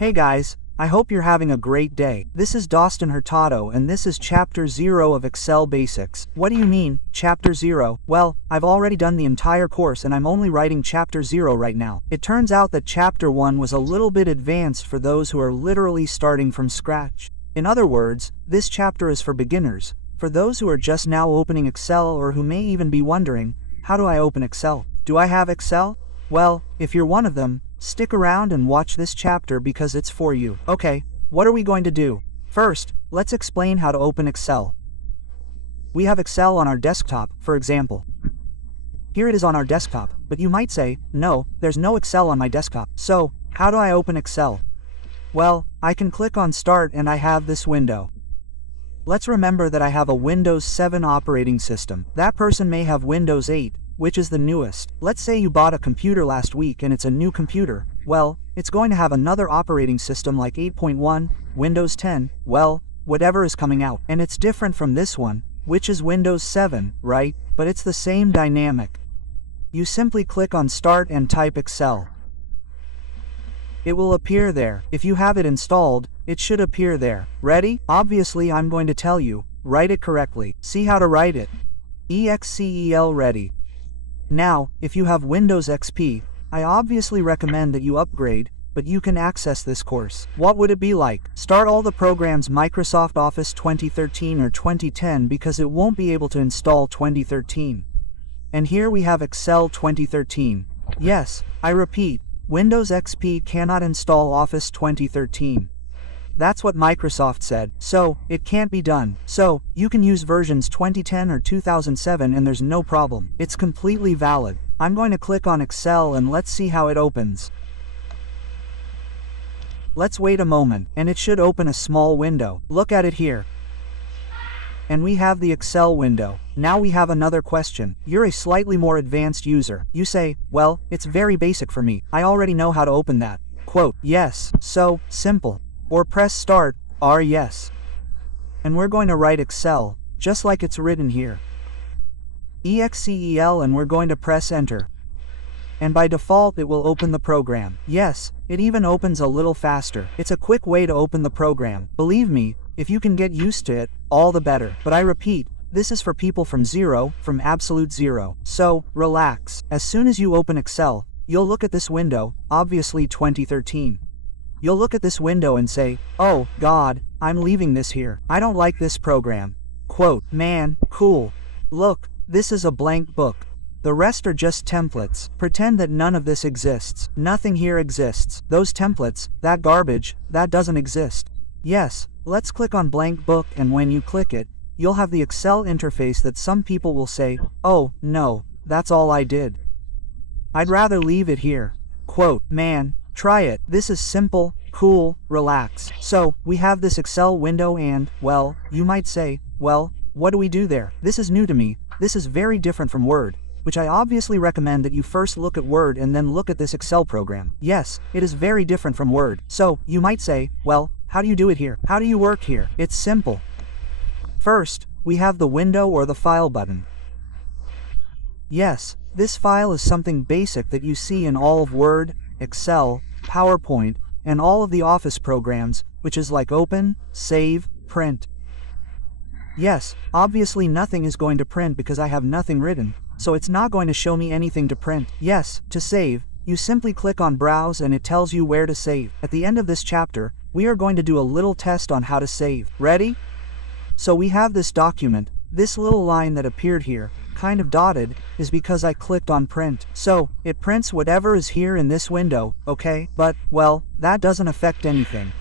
Hey guys, I hope you're having a great day. This is Dostin Hurtado and this is Chapter 0 of Excel Basics. What do you mean, Chapter 0? Well, I've already done the entire course and I'm only writing Chapter 0 right now. It turns out that Chapter 1 was a little bit advanced for those who are literally starting from scratch. In other words, this chapter is for beginners, for those who are just now opening Excel or who may even be wondering, how do I open Excel? Do I have Excel? Well, if you're one of them, stick around and watch this chapter because it's for you. Okay, what are we going to do? First, let's explain how to open Excel. We have Excel on our desktop, for example. Here it is on our desktop, but you might say, no, there's no Excel on my desktop. So, how do I open Excel? Well, I can click on Start and I have this window. Let's remember that I have a Windows 7 operating system. That person may have Windows 8, which is the newest. Let's say you bought a computer last week and it's a new computer. Well, it's going to have another operating system like 8.1, Windows 10, well, whatever is coming out. And it's different from this one, which is Windows 7, right? But it's the same dynamic. You simply click on Start and type Excel. It will appear there. If you have it installed, it should appear there. Ready? Obviously I'm going to tell you, write it correctly. See how to write it. Excel ready. Now, if you have Windows XP, I obviously recommend that you upgrade, but you can access this course. What would it be like? Start all the programs Microsoft Office 2013 or 2010 because it won't be able to install 2013. And here we have Excel 2013. Yes, I repeat, Windows XP cannot install Office 2013. That's what Microsoft said, so it can't be done. So, you can use versions 2010 or 2007 and there's no problem. It's completely valid. I'm going to click on Excel and let's see how it opens. Let's wait a moment, and it should open a small window. Look at it here. And we have the Excel window. Now we have another question. You're a slightly more advanced user. You say, well, it's very basic for me. I already know how to open that. Quote, yes, so simple. Or press Start, yes. And we're going to write Excel, just like it's written here. Excel and we're going to press Enter. And by default it will open the program. Yes, it even opens a little faster. It's a quick way to open the program. Believe me, if you can get used to it, all the better. But I repeat, this is for people from absolute zero. So, relax. As soon as you open Excel, you'll look at this window, obviously 2013. You'll look at this window and say, oh, God, I'm leaving this here. I don't like this program. Quote, man, cool. Look, this is a blank book. The rest are just templates. Pretend that none of this exists. Nothing here exists. Those templates, that garbage, that doesn't exist. Yes, let's click on blank book and when you click it, you'll have the Excel interface that some people will say, oh, no, that's all I did. I'd rather leave it here. Quote, man, try it. This is simple, cool, relax. So, we have this Excel window and, well, you might say, well, what do we do there? This is new to me. This is very different from Word, which I obviously recommend that you first look at Word and then look at this Excel program. Yes, it is very different from Word. So, you might say, well, how do you do it here? How do you work here? It's simple. First, we have the window or the file button. Yes, this file is something basic that you see in all of Word, Excel, PowerPoint, and all of the Office programs, which is like open, save, print. Yes, obviously nothing is going to print because I have nothing written, so it's not going to show me anything to print. Yes, to save, you simply click on Browse and it tells you where to save. At the end of this chapter, we are going to do a little test on how to save. Ready? So we have this document. This little line that appeared here, kind of dotted, is because I clicked on print. So, it prints whatever is here in this window, okay? But, well, that doesn't affect anything.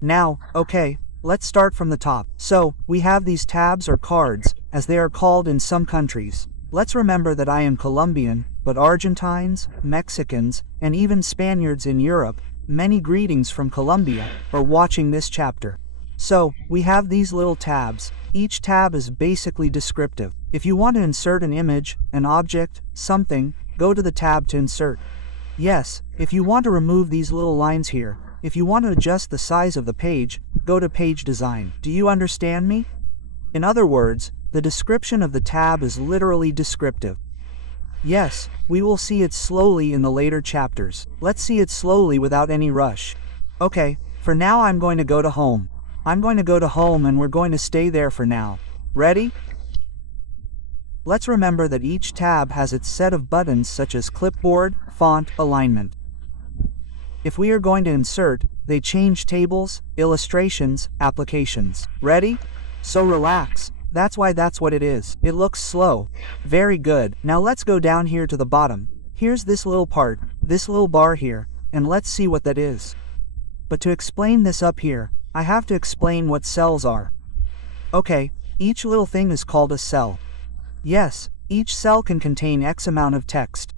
Now, okay, let's start from the top. So, we have these tabs or cards, as they are called in some countries. Let's remember that I am Colombian, but Argentines, Mexicans, and even Spaniards in Europe, many greetings from Colombia, are watching this chapter. So, we have these little tabs. Each tab is basically descriptive. If you want to insert an image, an object, something, go to the tab to insert. Yes, if you want to remove these little lines here, if you want to adjust the size of the page, go to Page Design. Do you understand me? In other words, the description of the tab is literally descriptive. Yes, we will see it slowly in the later chapters. Let's see it slowly without any rush. Okay, for now I'm going to go to home. I'm going to go to home and we're going to stay there for now. Ready? Let's remember that each tab has its set of buttons such as clipboard, font, alignment. If we are going to insert, they change tables, illustrations, applications. Ready? So relax. That's what it is. It looks slow. Very good. Now let's go down here to the bottom. Here's this little part, this little bar here, and let's see what that is. But to explain this up here, I have to explain what cells are. Okay, each little thing is called a cell. Yes, each cell can contain X amount of text.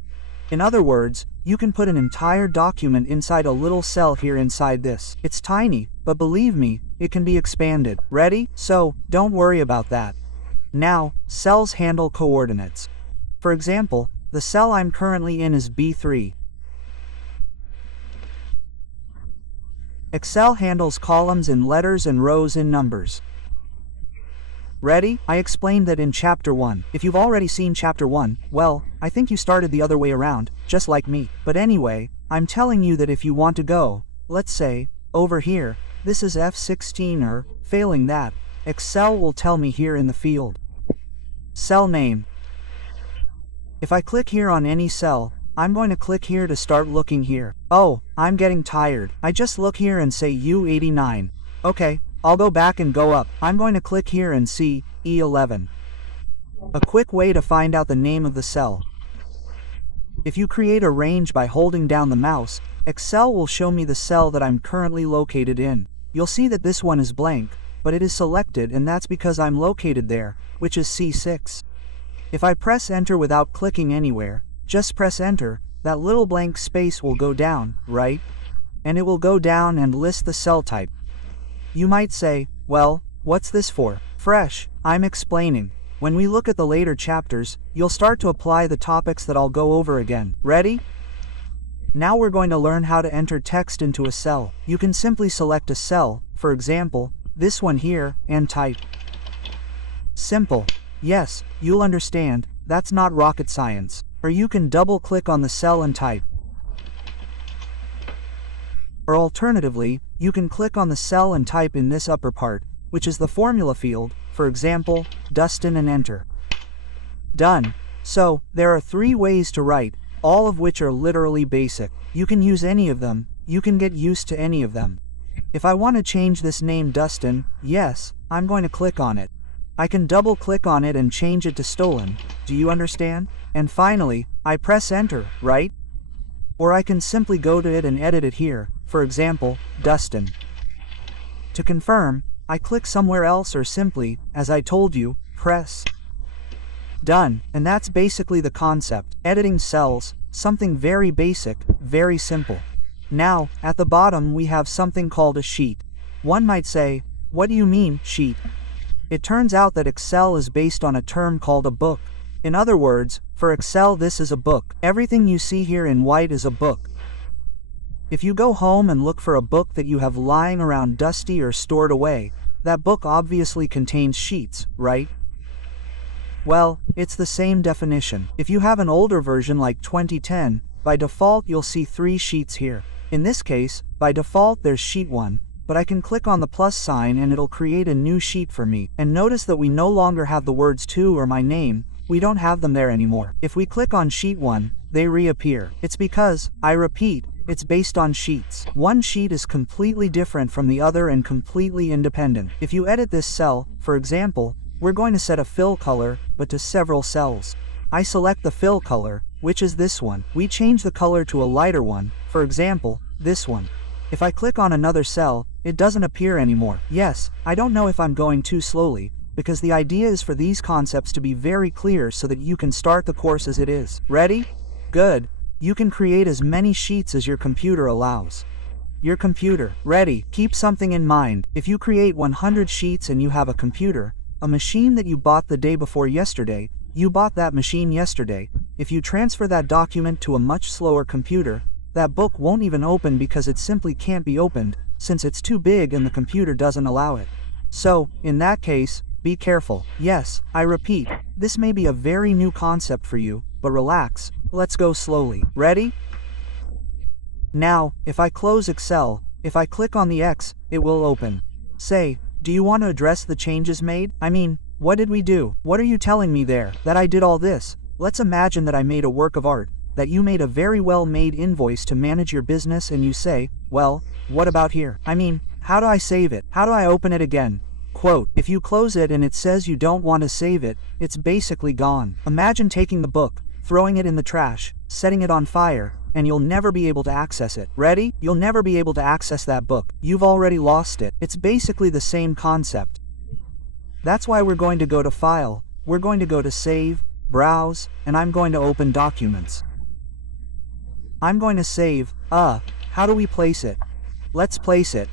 In other words, you can put an entire document inside a little cell here inside this. It's tiny, but believe me, it can be expanded. Ready? So, don't worry about that. Now, cells handle coordinates. For example, the cell I'm currently in is B3. Excel handles columns in letters and rows in numbers. Ready? I explained that in Chapter 1. If you've already seen Chapter 1, well, I think you started the other way around, just like me. But anyway, I'm telling you that if you want to go, let's say, over here, this is F16 or, failing that, Excel will tell me here in the field. Cell name. If I click here on any cell, I'm going to click here to start looking here. Oh, I'm getting tired. I just look here and say U89. Okay. I'll go back and go up. I'm going to click here and see E11. A quick way to find out the name of the cell. If you create a range by holding down the mouse, Excel will show me the cell that I'm currently located in. You'll see that this one is blank, but it is selected and that's because I'm located there, which is C6. If I press enter without clicking anywhere, just press enter, that little blank space will go down, right? And it will go down and list the cell type. You might say, well, what's this for? Fresh, I'm explaining. When we look at the later chapters, you'll start to apply the topics that I'll go over again. Ready? Now we're going to learn how to enter text into a cell. You can simply select a cell, for example, this one here, and type. Simple. Yes, you'll understand, that's not rocket science. Or you can double-click on the cell and type. Or alternatively, you can click on the cell and type in this upper part, which is the formula field, for example, Dustin, and enter. Done. So, there are 3 ways to write, all of which are literally basic. You can use any of them, you can get used to any of them. If I want to change this name Dustin, yes, I'm going to click on it. I can double click on it and change it to Stolen, do you understand? And finally, I press enter, right? Or I can simply go to it and edit it here, for example, Dustin. To confirm, I click somewhere else or simply, as I told you, press. Done, and that's basically the concept. Editing cells, something very basic, very simple. Now, at the bottom we have something called a sheet. One might say, what do you mean, sheet? It turns out that Excel is based on a term called a book. In other words, for Excel this is a book. Everything you see here in white is a book. If you go home and look for a book that you have lying around dusty or stored away, that book obviously contains sheets, right? Well, it's the same definition. If you have an older version like 2010, by default you'll see 3 sheets here. In this case, by default there's sheet 1, but I can click on the plus sign and it'll create a new sheet for me. And notice that we no longer have the words to or my name, we don't have them there anymore. If we click on sheet 1, they reappear. It's because, I repeat, it's based on sheets. One sheet is completely different from the other and completely independent. If you edit this cell, for example, we're going to set a fill color, but to several cells. I select the fill color, which is this one. We change the color to a lighter one, for example, this one. If I click on another cell, it doesn't appear anymore. Yes, I don't know if I'm going too slowly, because the idea is for these concepts to be very clear so that you can start the course as it is. Ready? Good. You can create as many sheets as your computer allows. Your computer. Ready. Keep something in mind. If you create 100 sheets and you have a computer, a machine that you bought the day before yesterday, you bought that machine yesterday. If you transfer that document to a much slower computer, that book won't even open because it simply can't be opened, since it's too big and the computer doesn't allow it. So, in that case, be careful. Yes, I repeat, this may be a very new concept for you, but relax, let's go slowly. Ready? Now, if I close Excel, If I click on the X, it will open. Say, do you want to address the changes made? I mean, what did we do? What are you telling me there? That I did all this? Let's imagine that I made a work of art, that you made a very well-made invoice to manage your business, and you say, well, what about here? I mean, how do I save it? How do I open it again? Quote, if you close it and it says you don't want to save it, it's basically gone. Imagine taking the book, throwing it in the trash, setting it on fire, and you'll never be able to access it. Ready? You'll never be able to access that book. You've already lost it. It's basically the same concept. That's why we're going to go to File, we're going to go to Save, Browse, and I'm going to open Documents. I'm going to save, how do we place it? Let's place it.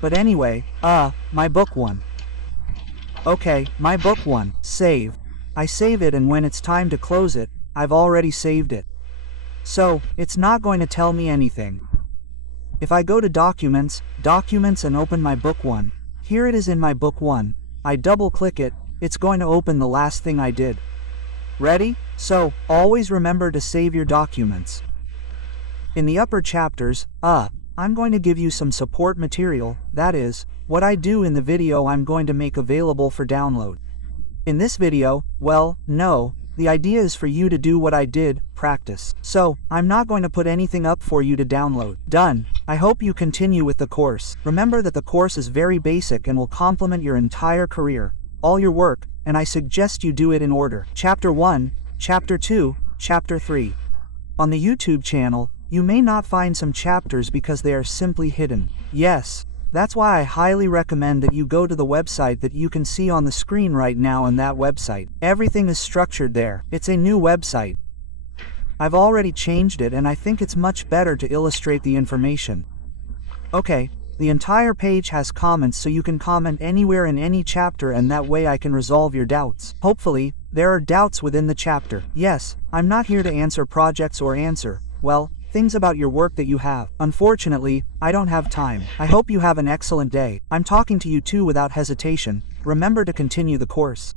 But anyway, my book one. Okay, my book one, save. I save it, and when it's time to close it, I've already saved it. So, it's not going to tell me anything. If I go to Documents, and open my book one, here it is in my book one, I double click it, it's going to open the last thing I did. Ready? So, always remember to save your documents. In the upper chapters, I'm going to give you some support material, that is, what I do in the video I'm going to make available for download. In this video, well, no, the idea is for you to do what I did, practice. So, I'm not going to put anything up for you to download. Done. I hope you continue with the course. Remember that the course is very basic and will complement your entire career, all your work, and I suggest you do it in order. Chapter 1, Chapter 2, Chapter 3. On the YouTube channel, you may not find some chapters because they are simply hidden. Yes, that's why I highly recommend that you go to the website that you can see on the screen right now. On that website, everything is structured there. It's a new website. I've already changed it, and I think it's much better to illustrate the information. Okay, the entire page has comments, so you can comment anywhere in any chapter, and that way I can resolve your doubts. Hopefully, there are doubts within the chapter. Yes, I'm not here to answer projects or answer, well, things about your work that you have. Unfortunately, I don't have time. I hope you have an excellent day. I'm talking to you too without hesitation. Remember to continue the course.